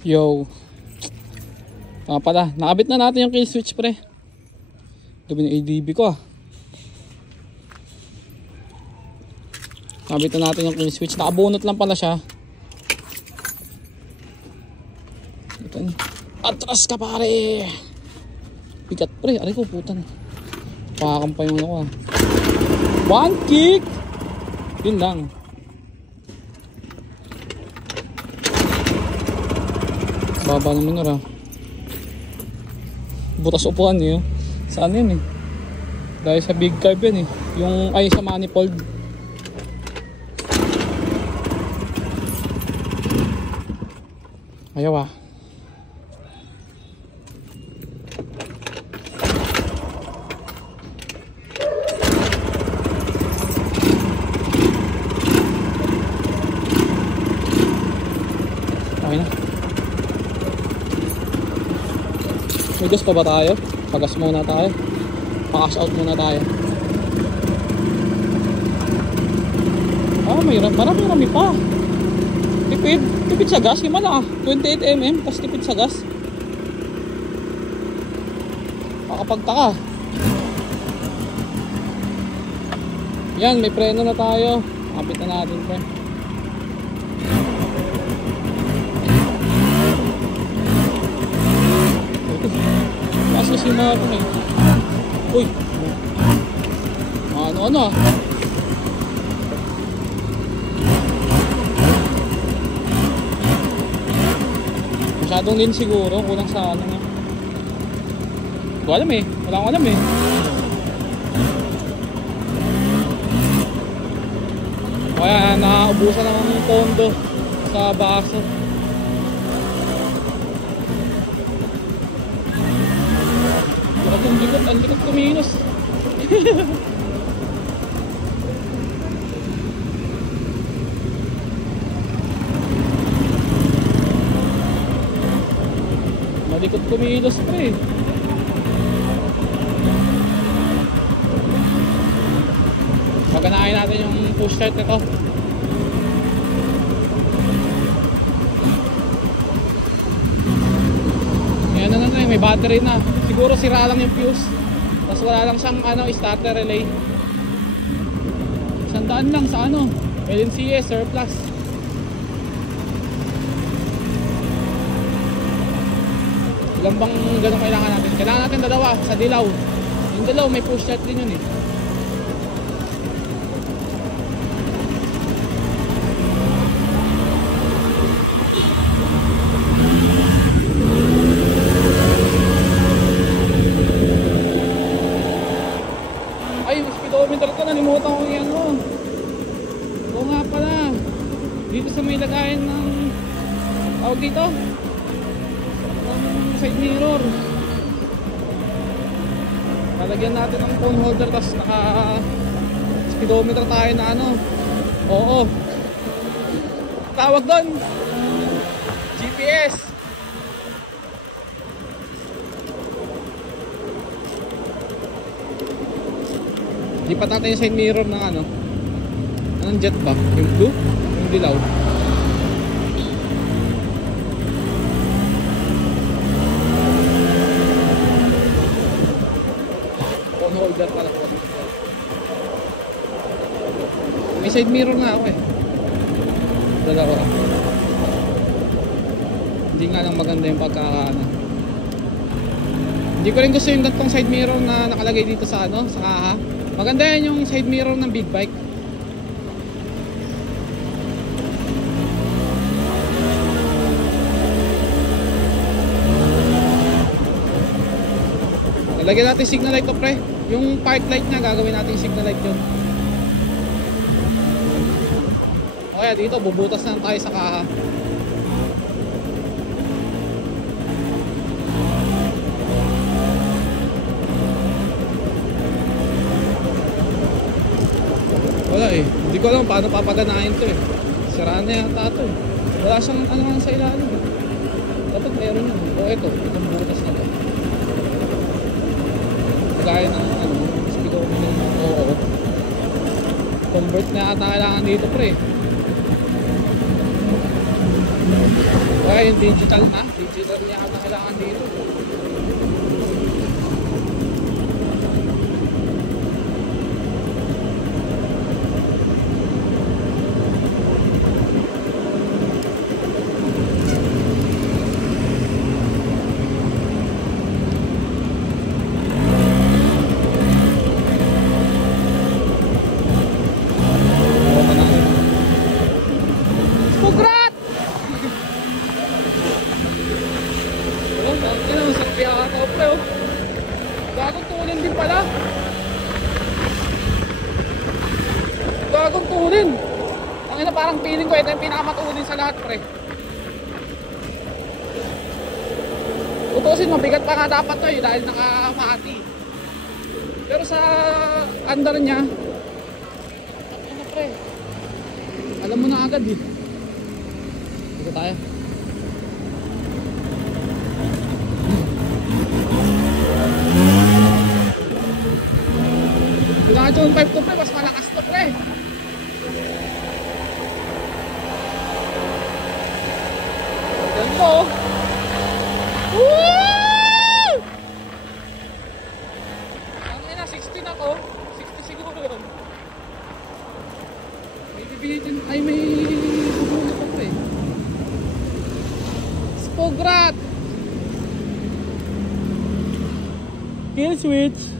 Yo. Pala, nakabit na natin yung kill switch pre. Dumi ng ADB ko ah. Nakabit na natin yung kill switch. Nakabunot lang pala siya. Atras ka pare. Bigat pre, aray ko putan. Pakakampa yung ano ko ah. One kick. Yun lang. Baba naman na ra. Butas upuan eh. Saan yun eh? Dahil sa big carb yan eh. Yung ay sa manifold. Ayaw ah. Okay na. May gas pa ba tayo? Pagas muna tayo. Pagas out muna tayo. Ah, mayroon. Marami pa. Tipid sa gas. Himala ah. 28mm. Tapos tipid sa gas. Makapagtaka. Yan, may preno na tayo. Kapit na natin pa. Kasi si Marlon eh. Uy. Ano ah. Masyadong din siguro. Kulang sa ano nga. Hindi ko alam eh. Wala akong alam eh. Kaya naubusan naman ng pondo sa baso. Ang likod kuminos. Malikod kuminos pre. Maganahin natin yung push start nito. Ayan na may battery na. Siguro sira lang yung fuse. Tapos wala lang siyang starter relay. 100 lang sa LNCS surplus. Ilan bang gano'n kailangan natin? Kailangan natin dalawa sa dilaw. Yung dilaw may push start din yun eh. Nalimutan ko yan o. Oo nga pala. Dito sa may lagayan ng tawag dito ng side mirror. Lalagyan natin ng phone holder. Tapos naka speedometer tayo na oo. Tawag doon GPS. Lipat natin yung side mirror ng anong jet ba? Yung blue? Yung dilaw? Phone holder pala po. May side mirror na ako eh. Dalawa. Hindi nga lang maganda yung pagkakaano. Hindi ko rin gusto yung gantong side mirror na nakalagay dito sa sa kaha. Maganda yan yung side mirror ng big bike. Lagyan natin signal light to pre. Yung park light niya gagawin natin signal light yun. O kaya dito bubutas na tayo sa kaha. Wala eh. Hindi ko alam paano papaganahin to eh. Siraan na yata ito eh. Wala siyang sa ilalim eh. Dapat meron yun. O itong butas na to. Kagaya ng speedometer ng oo. Convert na ata kailangan dito pre. O Kaya yung digital na. Digital niya ata kailangan dito. Pugrat! Oh, bakit na masarap yata ako pre oh. Gagong tunin din pala. Gagong tunin. Ang ina parang feeling ko ito yung pinakamatunin sa lahat pre. Utusin mabigat pa nga dapat to eh dahil nakamati. Pero sa under niya, ano pre, alam mo na agad eh. Dito tayo. Kailangan yung 5 to pre, mas malakas to pre. Ganda oh. Woo! Ang ina, 16 ako. 60 siguro yun. May bibilitin, ay may bubulot ako eh. Spograt! Kill switch!